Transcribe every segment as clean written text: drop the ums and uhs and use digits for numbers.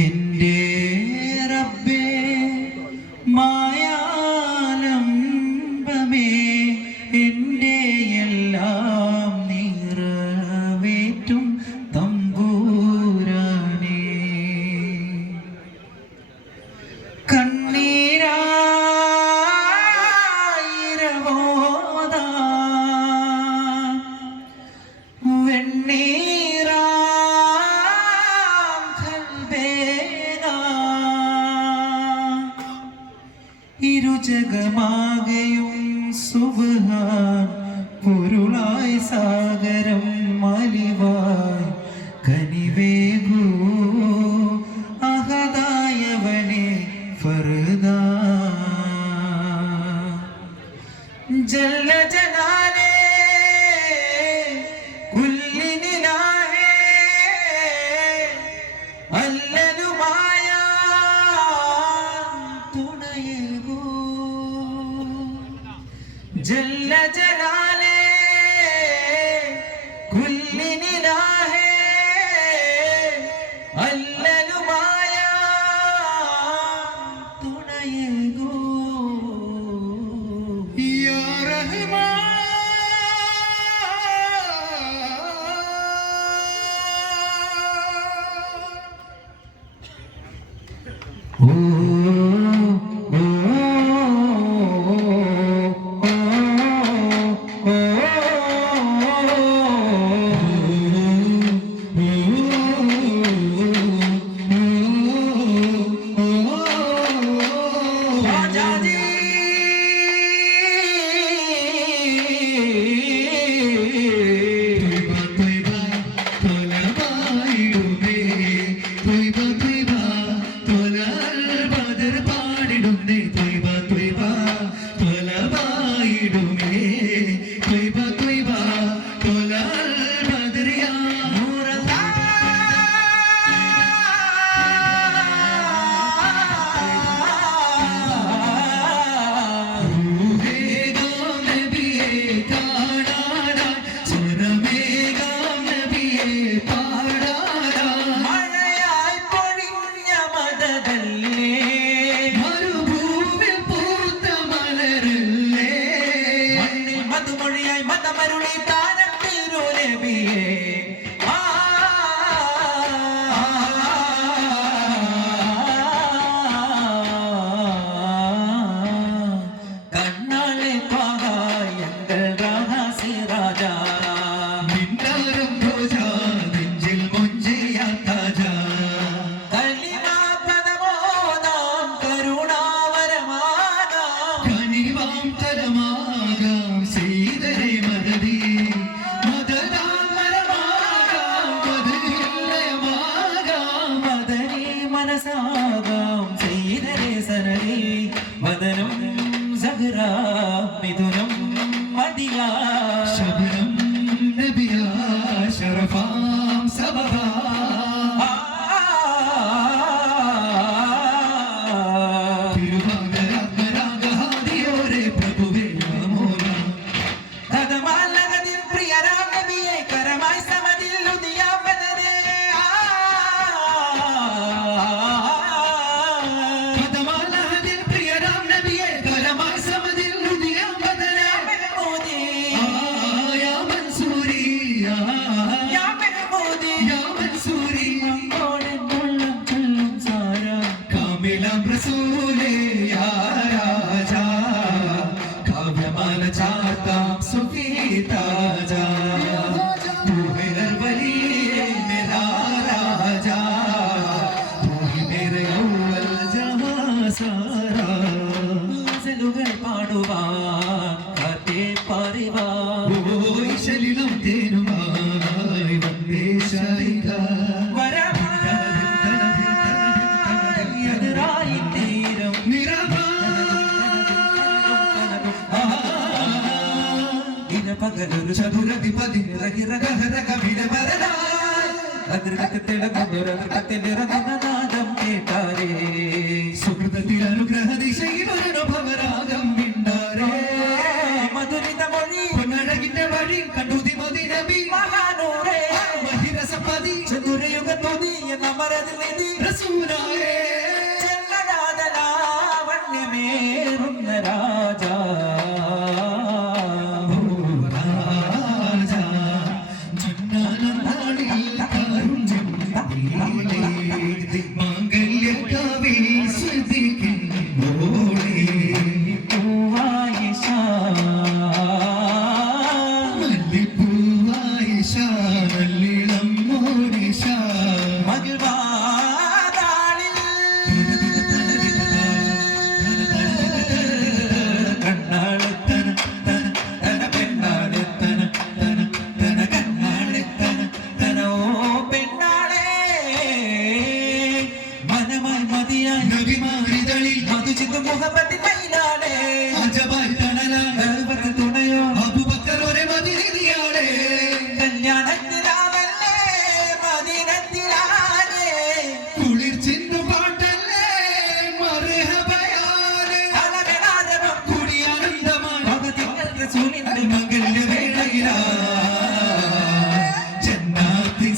എന്റെ റബ്ബേ മായാലംബമേ എന്റെ എല്ലാം നിറവേറ്റും തമ്പൂരാനേ കണ്ണീരായിരവോദാ ഇരുജഗമാകയും സുബ്ഹാൻ പൊരുളായി സാഗരം മലിവായി കനിവേകൂ അഹദായവനെ ഫർദാ ജല്ല ജലാലേ കുല്ലിനിലാഹേ അല്ലലുമായ തുണയേകൂ ജല്ല ജലാലേ കുല്ലിനിലാഹേ അല്ലലുമായ തുണയേകൂ യാ റഹ്മാൻ മിഥുനം മദിയ ശബനം നബിയ ശറഫാം സബബ തിരുവാതിയോരെ പ്രഭുവേ നമോല കഥമാലകതിൽ പ്രിയരാം നബിയെ കരമായി സമതിൽ ഉദിയാം ബദരേ കഥമാലകതിൽ പ്രിയരാം നബിയെ കരമായി സമതിൽ ഉദിയാം ബദരേ യാ മൻസൂരി യാ മെഹമൂദി യാ മൻസൂരി നമ്മോടെ മുള്ളം ചൊല്ലും സാര കാമിലം റസൂലേ യാ രാജാ കാവ്യമാല ചാർത്താം സുഫീ താജാ तू मेरा वली मेरा राजा तू ही मेरे अव्वल जहां सारा സലുകൾ പാടുവാൻ കാത്തേ പാറിവാൻ ഓയ് ശലിലം തേനുമായി വന്നേ ശാരിക വരമായി എതിരായി തീരം പകലൊരു ചതുരധിപതി അതിർക്കത്തിളങ്ങുന്നൊരതിർക്കത്തിലിറങ്ങുന്നനാദം കേട്ടാരേ സുഹൃതത്തിൽ അനുഗ്രഹ ദിശയിൽ ഒരു അനുഭവരാഗം മിണ്ടാരേ മധുരിത മൊഴി പ്രതിനിധി റസൂലായേ ജന്മനാഥലാവണ്യമേറുന്ന രാജാ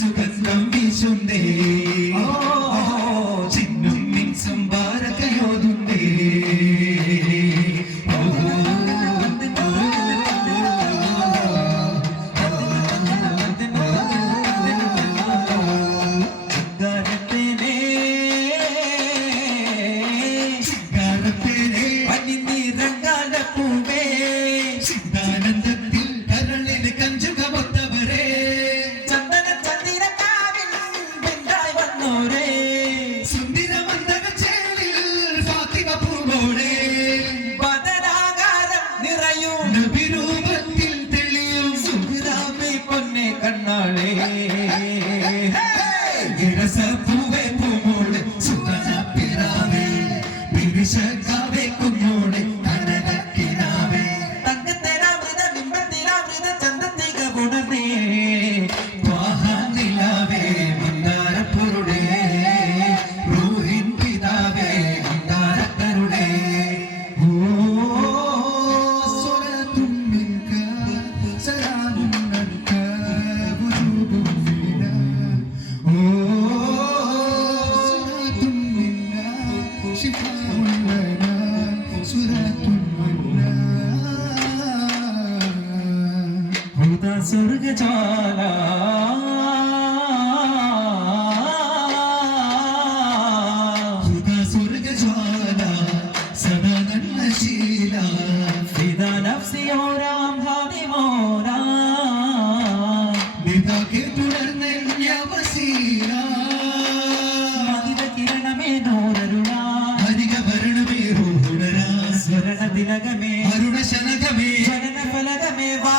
സുഗന്ധം വീശുണ്ടേ ചിന്നും മിൻസും ബാരകയോതുണ്ടേ സ്വർഗജാല സ്വർഗജ്വാല സദാ നല്ല ശീല ഫിദാ നഫ്സി ഓരാം ഹാദിമോരാ നിതാകെ തുടർന്നെല്യ വസീല മദിന കിരണമേ നൂരരുണ ഹരിക ഭരണമേ റൂഹുണരാ സ്വരണ തിലകമേ അരുണ ശനകമേ ജനന ഫലകമേ വാ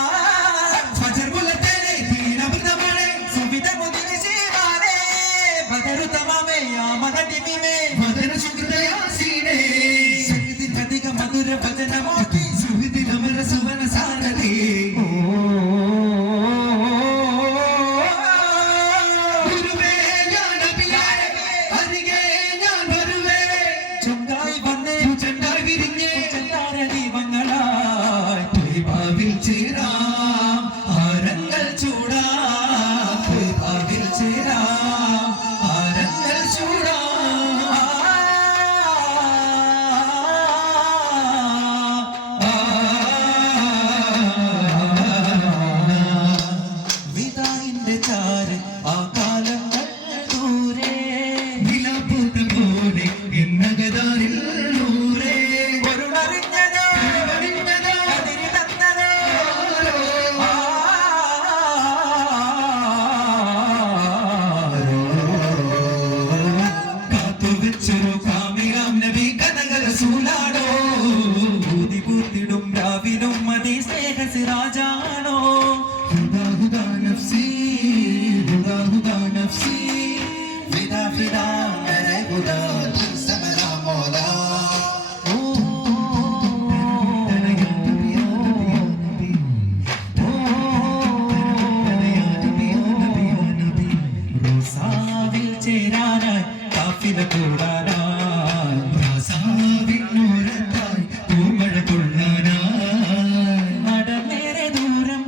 നടന്നേറെ ദൂരം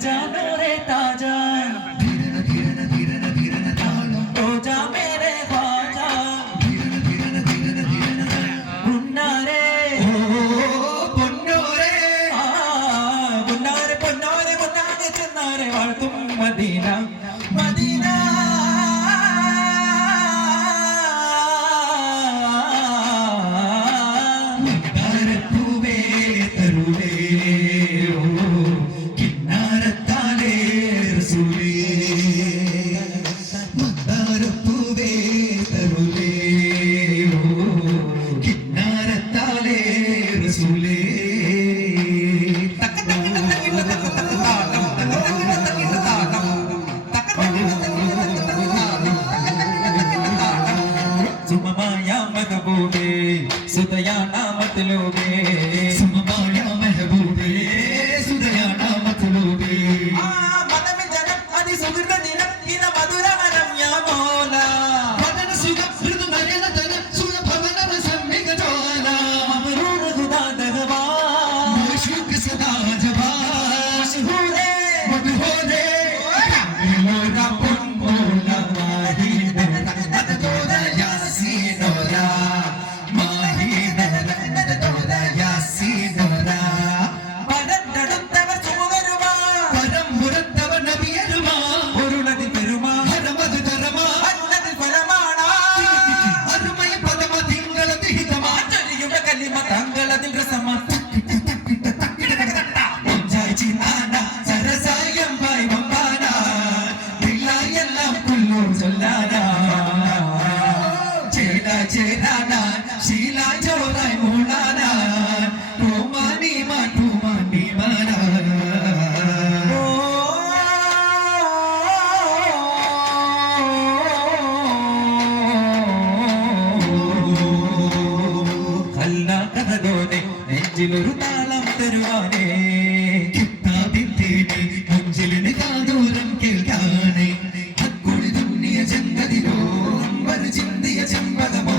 राजा नूरे ताजा ധീരന ധീരന ധീരന ധീരന താളം रोजा मेरे ख्वाजा ധീരന ധീരന ധീരന ധീരന पुन्नारे ഓ പൊന്നോരേ पुन्नारे पुन्नारे पुन्नारे चन्नारे वाळ्तुम मदीना मदीना താരപ്പൂവേ തരുവേ ഓ കിന്നാരത്താലേ റസൂലേ താരപ്പൂവേ തരുവേ ഓ കിന്നാരത്താലേ റസൂലേ സുമമായ മഹബൂബേ സുദയാന മത്ലൂബേ സുമമായ മെഹബൂബേ സുദയാന മത്ലൂബേ മതമിൽ ജനം അതിസുഹൃത ദിനം ഇന മധുരമനം യാ മോല വദന സുഖം മൃദു നയന തന സുലഭവന സമ്മിക ജ്വാല മബ്രൂർ ഖുദാ ദഹവാ മോശുക് സദാ ജവാ മശ്ഹൂരേ മദ്ഹൂരേ മോര പൊൻപോല മാഹിദ നദദോദ യാസീനോര മാഹിദ നദദോദ യാസീനോര പരന്തടുത്തവർ സുമുഖരുമാ പരമ്പുരത്തവ നബിയരുമാ ഒരുളതി പെരുമാ ഹരമത് തരമാ അന്നതിൽ ഫലമാണാ അരുമയ പദമ തിങ്കള ദിഹിതമാ ചൊല്ലിയുമ കലിമ തങ്ങളതിൽ രസമാ ഒഞ്ചായി ചിന്താന സരസായം പായി വമ്പാന പിള്ളായെല്ലാം കുല്ലു ചൊല്ലാന ചേല ചേരാന ശീല ചോറായി മൂളാന പൂമാനി മാൻ പൂമാനി മാന കഥതോനെ നെഞ്ചിലൊരു താളം തരുവാനേ കിത്താബിത്തേനെ മുഞ്ചിലിന് കാതൂരം കേൾക്കാനേ അക്കുളി തുന്നിയ ചെങ്കതിലോ അമ്പർ ചിന്തിയ ചെമ്പകമോ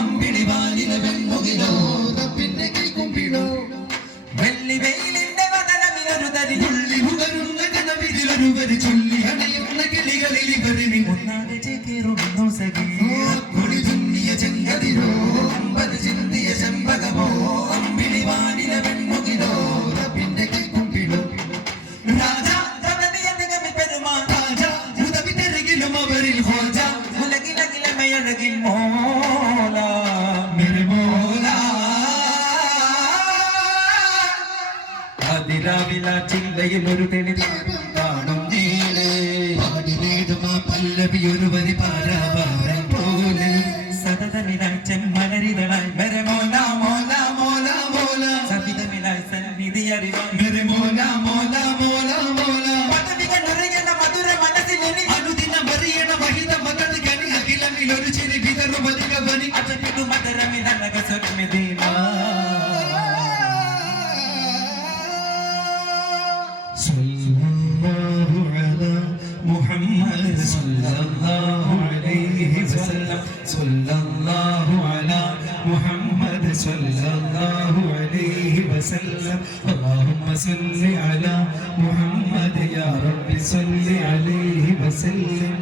അമ്പിളി വാലില വെണ്ണുകിലോ റബ്ബിന്റെ കൈക്കുമ്പിളോ വെള്ളി വെയിലിന്റെ വതനമിലൊരു തരിൽ ഉള്ളി മുകരുന്ന കനവിലൊരുവര് ചൊല്ലി അണയുന്ന കിളികളിൽ ഇവരിനി ഒന്നാകെ ചേക്കേറുന്നു സഖി അക്കുളി തുന്നിയ ചെങ്കതിലോ അമ്പർ ചിന്തിയ ചെമ്പകമോ അമ്പിളി വാലില വെണ്ണുകിലോ റബ്ബിന്റെ കൈക്കുമ്പിളോ രാജാ ജഗതിയധികമി പെരുമാ രാജ ഉദവി തിരകിലും അവരിൽ ഹോജ ഉലകിലകിലമയഴകിൽ മോല मेरे मौला അതിരാവില ചിന്തയിൽ ഒരു തെളിവ് കാണും നീളെ പാടിനേടുമാ പല്ലവി ഒരു വരി പാരാപാരം പോലെ സതതമിലായി ചെമ്മലരിതളായി മെരെ മോല മോല മോല മോല സവിതമിലായി സന്നിധി അറിവായി मेरे മോല മോല മോല മോല പദവികൾ നിറയുന്ന മധുര മനസ്സിൽ ഇനി അനുദിന മറിയണ വഹിത മകത് കനി അഖിലമിൽ ഒരു ചിരി വിതറും അധിക വനി അജനിതു മധുരമിലക സുർമിദീന സല്ലല്ലാഹു അലാ മുഹമ്മദ് സല്ലല്ലാഹു അലൈഹി വസല്ലം സല്ലല്ലാഹു അലാ മുഹമ്മദ് സല്ലല്ലാഹു അലൈഹി വസല്ലം اللهم صل على محمد يا رب صل عليه وسلم